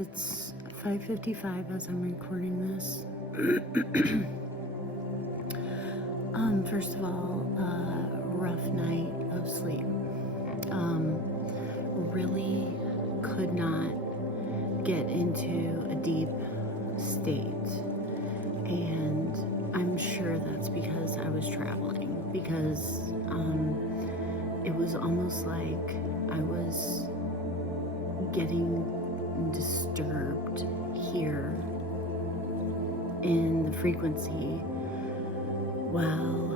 It's 5:55 as I'm recording this. First of all, rough night of sleep. Really could not get into a deep state, and I'm sure that's because I was traveling, because it was almost like I was getting disturbed here in the frequency while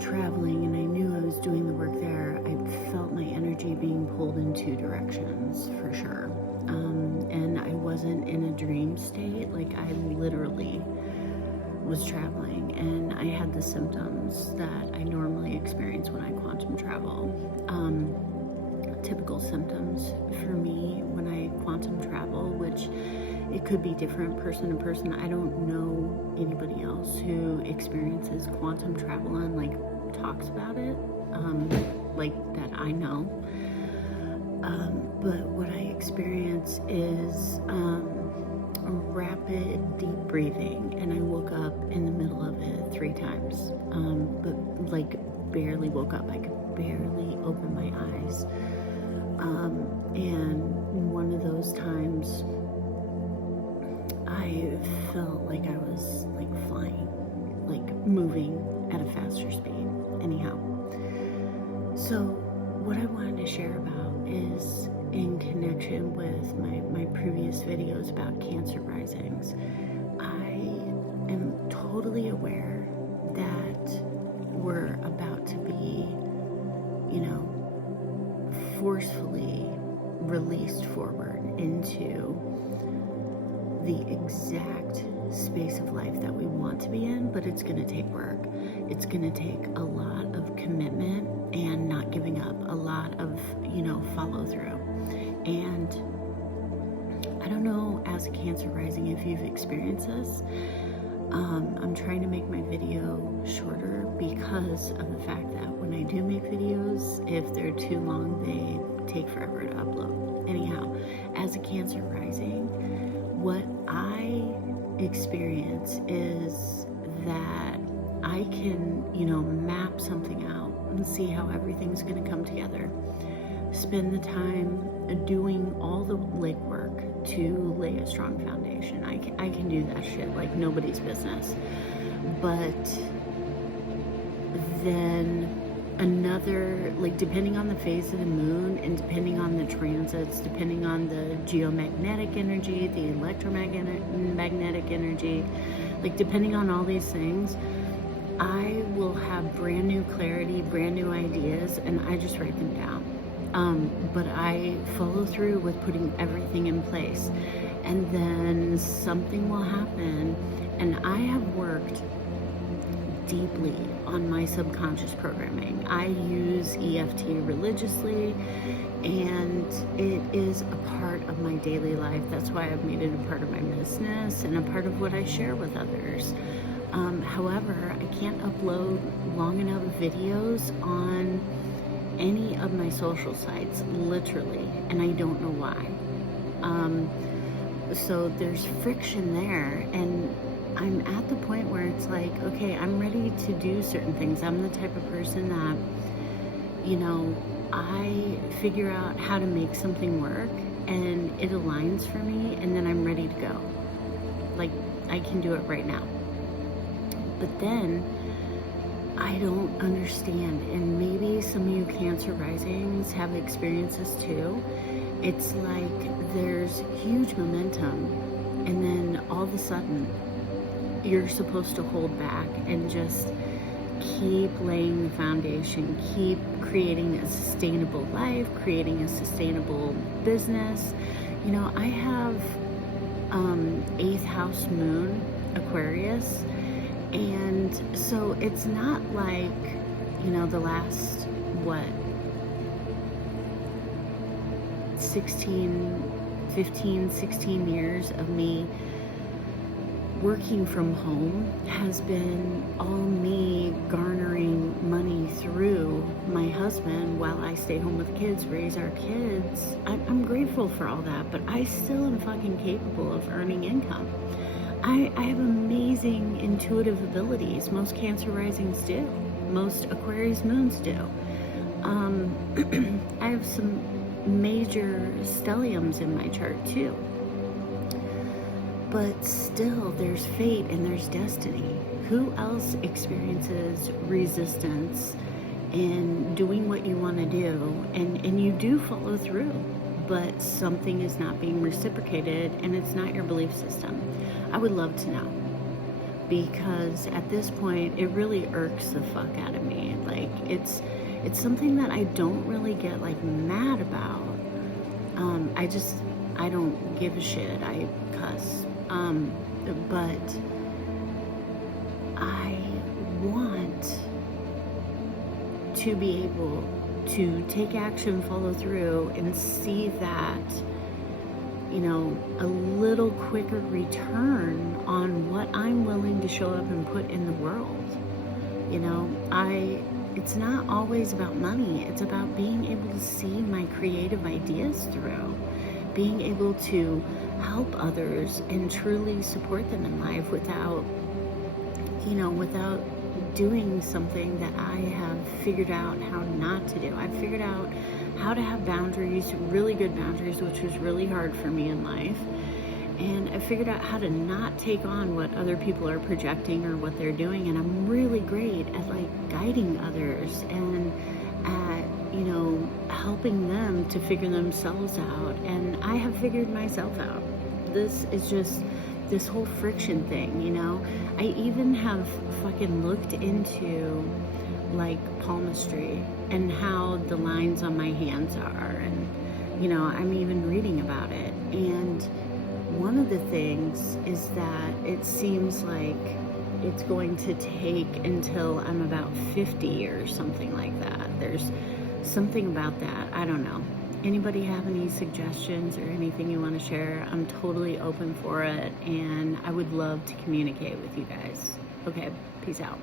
traveling, and I knew I was doing the work there. I felt my energy being pulled in two directions for sure, and I wasn't in a dream state. Like, I literally was traveling, and I had the symptoms that I normally experience when I quantum travel. Typical symptoms for me when I quantum travel, which it could be different person to person. I don't know anybody else who experiences quantum travel and like talks about it, like that I know. But what I experience is rapid deep breathing, and I woke up in the middle of it 3 times, but like barely woke up. I could barely open my eyes. And one of those times I felt like I was like flying, like moving at a faster speed. Anyhow, so what I wanted to share about is in connection with my previous videos about Cancer risings. I am totally aware that we're about to be, forcefully released forward into the exact space of life that we want to be in, but it's going to take work. It's going to take a lot of commitment and not giving up, a lot of, follow through. And I don't know, as a Cancer rising, if you've experienced this. I'm trying to make my video shorter because of the fact that when I do make videos, if they're too long, they take forever to upload. Anyhow, as a Cancer rising, what I experience is that I can, map something out and see how everything's going to come together. Spend the time doing all the legwork to lay a strong foundation. I can do that shit like nobody's business. But then another, like, depending on the phase of the moon and depending on the transits, depending on the geomagnetic energy, the electromagnetic energy, like depending on all these things, I will have brand new clarity, brand new ideas, and I just write them down. But I follow through with putting everything in place, and then something will happen. And I have worked deeply on my subconscious programming. I use EFT religiously, and it is a part of my daily life. That's why I've made it a part of my business and a part of what I share with others. However, I can't upload long enough videos on any of my social sites, literally, and I don't know why. So there's friction there, and I'm at the point where it's like, okay, I'm ready to do certain things. I'm the type of person that, I figure out how to make something work, and it aligns for me, and then I'm ready to go. Like, I can do it right now. But then I don't understand, and maybe some of you Cancer risings have experiences too. It's like there's huge momentum, and then all of a sudden you're supposed to hold back and just keep laying the foundation, keep creating a sustainable life, creating a sustainable business. I have 8th house moon, Aquarius. And so it's not like, the last, 15, 16 years of me working from home has been all me garnering money through my husband while I stay home with kids, raise our kids. I'm grateful for all that, but I still am fucking capable of earning income. I have amazing intuitive abilities. Most Cancer risings do. Most Aquarius moons do. I have some major stelliums in my chart too. But still, there's fate and there's destiny. Who else experiences resistance in doing what you want to do, and you do follow through, but something is not being reciprocated and it's not your belief system? I would love to know, because at this point, it really irks the fuck out of me. Like, it's something that I don't really get like mad about. I don't give a shit. I cuss. But I want to be able to take action, follow through, and see that, you know, a little quicker return on what I'm willing to show up and put in the world. You know, it's not always about money. It's about being able to see my creative ideas through, being able to help others and truly support them in life without doing something that I have figured out how not to do. I've figured out how to have boundaries, really good boundaries, which was really hard for me in life. And I figured out how to not take on what other people are projecting or what they're doing. And I'm really great at like guiding others and at, helping them to figure themselves out. And I have figured myself out. This is just this whole friction thing, I even have fucking looked into like palmistry and how the lines on my hands are. And, I'm even reading about it. And one of the things is that it seems like it's going to take until I'm about 50 or something like that. There's something about that. I don't know. Anybody have any suggestions or anything you want to share? I'm totally open for it, and I would love to communicate with you guys. Okay, peace out.